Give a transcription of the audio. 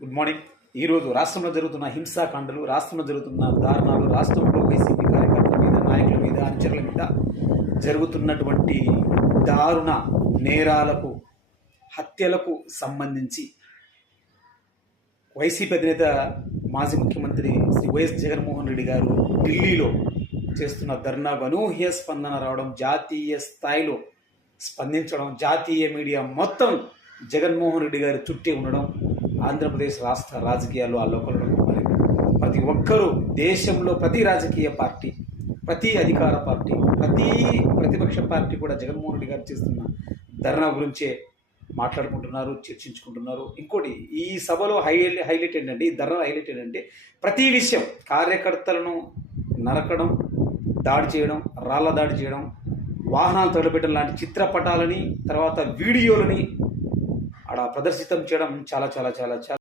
Good morning. ఈరోజు రాష్ట్రంలో జరుగుతున్న హింసాకాండలు, రాష్ట్రంలో జరుగుతున్న దారుణాలు, రాష్ట్రంలో వైసీపీ కార్యకర్తల మీద, నాయకుల మీద, అనుచరుల మీద జరుగుతున్నటువంటి దారుణ నేరాలకు, హత్యలకు సంబంధించి వైసీపీ అధినేత మాజీ ముఖ్యమంత్రి శ్రీ వైఎస్ జగన్మోహన్ రెడ్డి గారు ఢిల్లీలో చేస్తున్న ధర్నాకు అనూహ్య స్పందన రావడం, జాతీయ స్థాయిలో స్పందించడం, జాతీయ మీడియా మొత్తం జగన్మోహన్ రెడ్డి గారి చుట్టే ఉండడం, ఆంధ్రప్రదేశ్ రాష్ట్ర రాజకీయాల్లో అల్లోకలం. మరి ప్రతి ఒక్కరూ దేశంలో ప్రతి రాజకీయ పార్టీ, ప్రతి అధికార పార్టీ, ప్రతి ప్రతిపక్ష పార్టీ కూడా జగన్మోహన్ రెడ్డి గారు చేస్తున్న ధర్నా గురించే మాట్లాడుకుంటున్నారు, చర్చించుకుంటున్నారు. ఇంకోటి, ఈ సభలో హైలైట్ ఏంటంటే, ఈ ధర్నా హైలైట్ ఏంటంటే, ప్రతి విషయం కార్యకర్తలను నరకడం, దాడి చేయడం, రాళ్ల దాడి చేయడం, వాహనాలు తగలబెట్టడం లాంటి చిత్రపటాలని, తర్వాత వీడియోలని అక్కడ ప్రదర్శితం చేయడం చాలా చాలా చాలా చాలా